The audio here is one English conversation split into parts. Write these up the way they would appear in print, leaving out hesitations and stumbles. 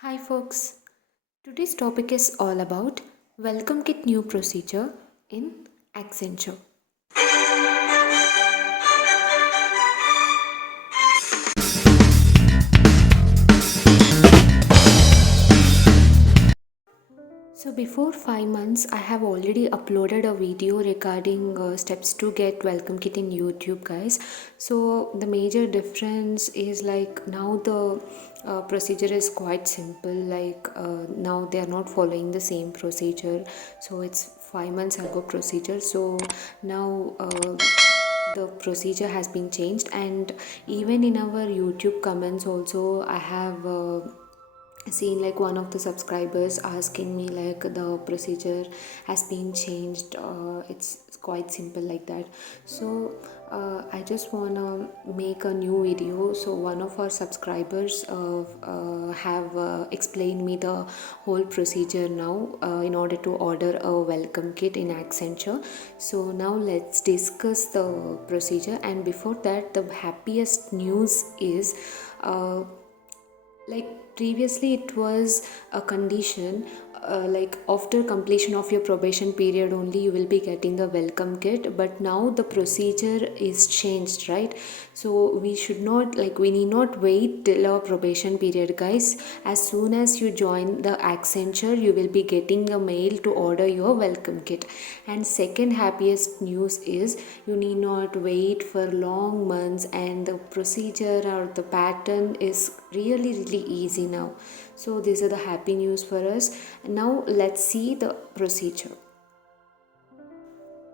Hi folks, today's topic is all about Welcome Kit new procedure in Accenture. So before 5 months I have already uploaded a video regarding steps to get Welcome Kit in YouTube guys. So the major difference is like now the procedure is quite simple, like now they are not following the same procedure. So it's 5 months ago procedure, so now the procedure has been changed. And even in our YouTube comments also I have seen like one of the subscribers asking me like the procedure has been changed, it's quite simple like that. So I just wanna make a new video. So one of our subscribers have explained me the whole procedure now in order to order a welcome kit in Accenture. So now let's discuss the procedure, and before that the happiest news is like previously it was a condition, like after completion of your probation period only you will be getting the welcome kit, but now the procedure is changed, right? So we should not, like we need not wait till our probation period guys. As soon as you join the Accenture you will be getting a mail to order your welcome kit. And second happiest news is you need not wait for long months, and the procedure or the pattern is really easy now. So these are the happy news for us. Now let's see the procedure.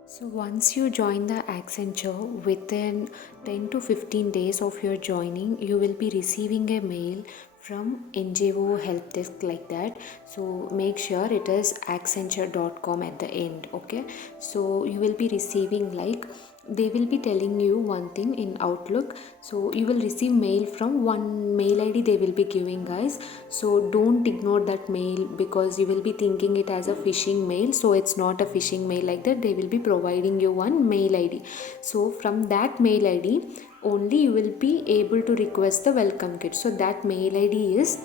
So once you join the Accenture, within 10 to 15 days of your joining, you will be receiving a mail from NGO help desk like that. So make sure it is accenture.com at the end, okay? So you will be receiving, like they will be telling you one thing in Outlook. So you will receive mail from one mail ID they will be giving guys. So don't ignore that mail because you will be thinking it as a phishing mail. So it's not a phishing mail like that. They will be providing you one mail ID. So from that mail ID only you will be able to request the welcome kit. So that mail ID is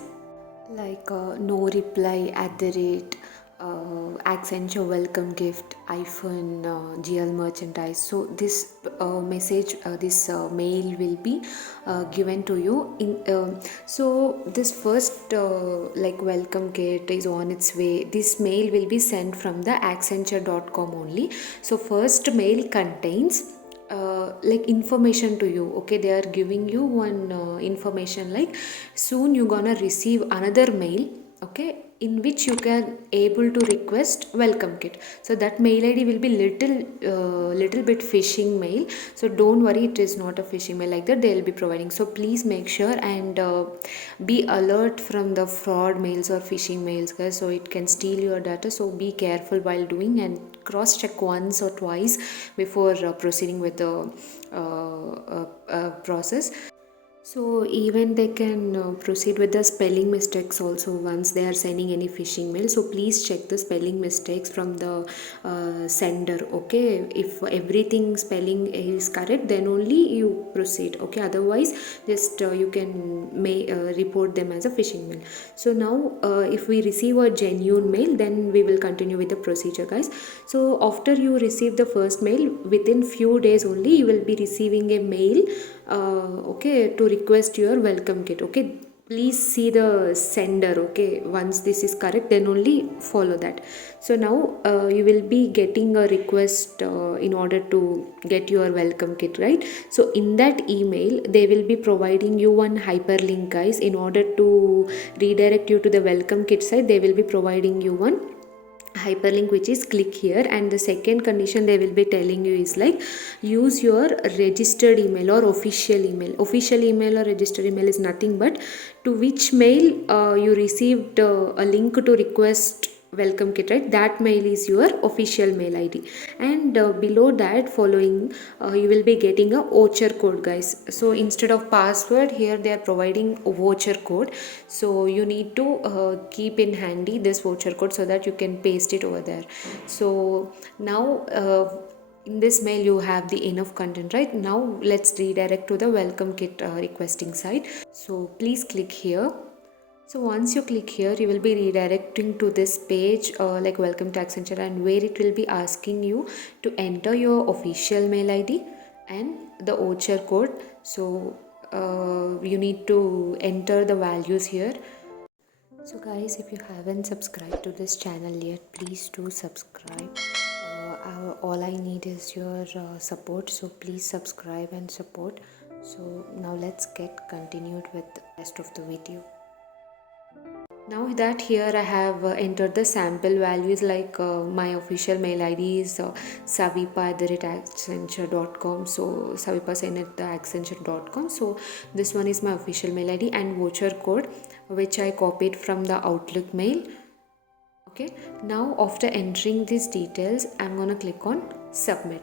like no reply at the rate Accenture welcome gift iPhone GL merchandise. So this message, this mail will be given to you in so this first like welcome kit is on its way. This mail will be sent from the accenture.com only. So first mail contains like information to you, okay? They are giving you one information like soon you gonna receive another mail, okay, in which you can able to request welcome kit. So that mail ID will be little bit phishing mail. So don't worry, it is not a phishing mail like that they will be providing. So please make sure and be alert from the fraud mails or phishing mails guys. So it can steal your data, so be careful while doing and cross check once or twice before proceeding with the process. So even they can proceed with the spelling mistakes also once they are sending any phishing mail. So please check the spelling mistakes from the sender, okay? If everything spelling is correct then only you proceed, okay? Otherwise just you can report them as a phishing mail. So now if we receive a genuine mail then we will continue with the procedure guys. So after you receive the first mail, within few days only you will be receiving a mail okay, to request your welcome kit, okay? Please see the sender, okay? Once this is correct then only follow that. So now you will be getting a request in order to get your welcome kit, right? So in that email they will be providing you one hyperlink guys. In order to redirect you to the welcome kit site they will be providing you one hyperlink which is click here. And the second condition they will be telling you is like use your registered email or official email. Official email or registered email is nothing but to which mail you received a link to request welcome kit, right? That mail is your official mail ID. And below that following you will be getting a voucher code guys. So instead of password here they are providing a voucher code. So you need to keep in handy this voucher code so that you can paste it over there. So now in this mail you have the enough content, right? Now let's redirect to the welcome kit requesting site. So please click here. So once you click here, you will be redirecting to this page like welcome to Accenture, and where it will be asking you to enter your official mail ID and the voucher code. So you need to enter the values here. So guys, if you haven't subscribed to this channel yet, please do subscribe. All I need is your support, so please subscribe and support. So now let's get continued with the rest of the video. Now that here I have entered the sample values, like my official mail ID is savipa@accenture.com. So savipa@accenture.com. So this one is my official mail ID and voucher code, which I copied from the Outlook mail. Okay, now after entering these details, I'm gonna click on submit.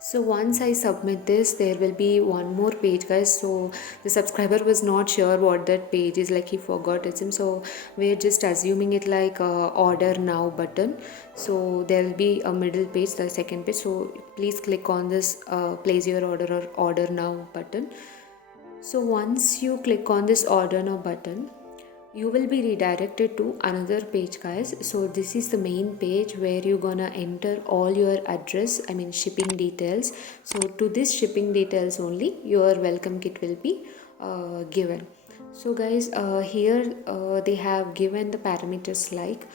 So once I submit this, there will be one more page, guys. So the subscriber was not sure what that page is, like he forgot it. So we're just assuming it like order now button. So there will be a middle page, the second page. So please click on this place your order or order now button. So once you click on this order now button, you will be redirected to another page, guys. So this is the main page where you're gonna enter all your address, I mean shipping details. So to this shipping details only your welcome kit will be given. So guys, here they have given the parameters like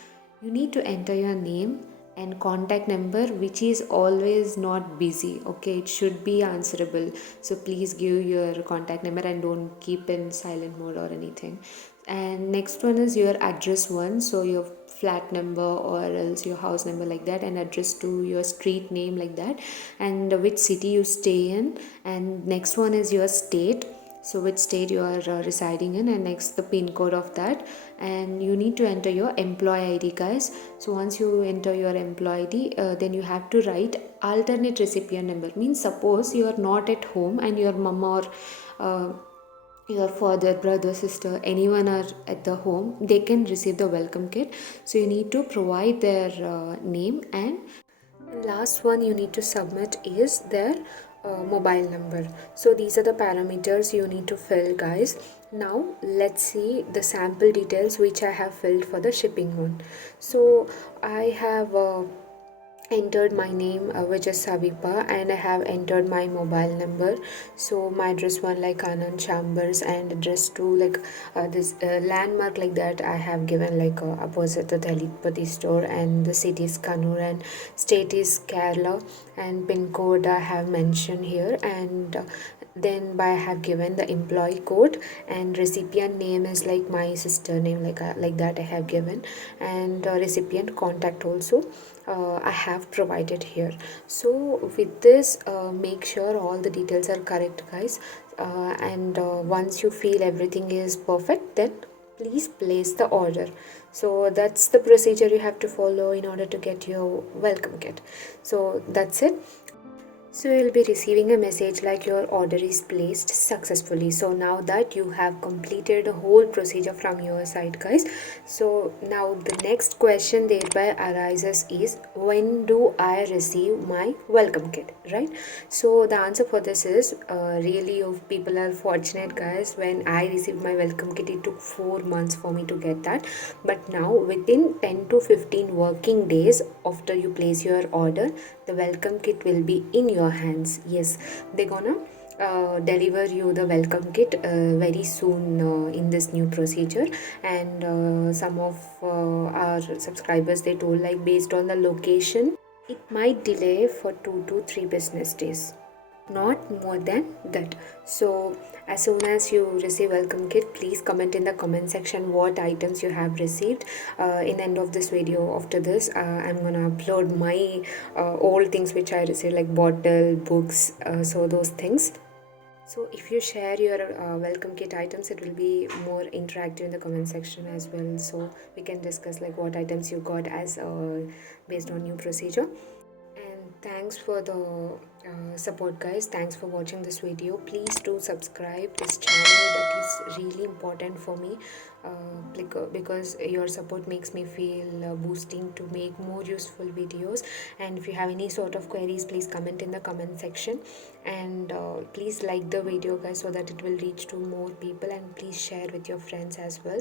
you need to enter your name and contact number, which is always not busy. Okay, it should be answerable, so please give your contact number and don't keep in silent mode or anything. And next one is your address one, so your flat number or else your house number, like that, and address to your street name, like that, and which city you stay in. And next one is your state, so which state you are residing in, and next the pin code of that. And you need to enter your employee ID, guys. So once you enter your employee ID, then you have to write alternate recipient number. Means suppose you are not at home and your mom or your father, brother, sister, anyone are at the home, they can receive the welcome kit. So you need to provide their name, and last one you need to submit is their mobile number. So these are the parameters you need to fill, guys. Now let's see the sample details which I have filled for the shipping one. So I have entered my name, which is Savipa, and I have entered my mobile number. So my address one like Anand Chambers, and address two like this landmark, like that I have given like opposite the Telepathy store, and the city is Kannur and state is Kerala, and pin code I have mentioned here, and then I have given the employee code, and recipient name is like my sister name, like that I have given, and recipient contact also I have provided here. So with this, make sure all the details are correct, guys, and once you feel everything is perfect, then please place the order. So that's the procedure you have to follow in order to get your welcome kit. So that's it. So you'll be receiving a message like your order is placed successfully. So now that you have completed the whole procedure from your side, guys, so now the next question thereby arises is, when do I receive my welcome kit, right? So the answer for this is really you people are fortunate, guys. When I received my welcome kit, it took 4 months for me to get that, but now within 10 to 15 working days after you place your order, the welcome kit will be in your hands. Yes, they're gonna deliver you the welcome kit very soon in this new procedure. And some of our subscribers, they told like based on the location it might delay for 2 to 3 business days, not more than that. So as soon as you receive welcome kit, please comment in the comment section what items you have received. In the end of this video, after this I'm gonna upload my old things which I received, like bottle, books, so those things. So if you share your welcome kit items, it will be more interactive in the comment section as well, so we can discuss like what items you got as based on new procedure. And thanks for the support, guys. Thanks for watching this video. Please do subscribe this channel, that is really important for me, because your support makes me feel boosting to make more useful videos. And if you have any sort of queries, please comment in the comment section, and please like the video, guys, so that it will reach to more people, and please share with your friends as well.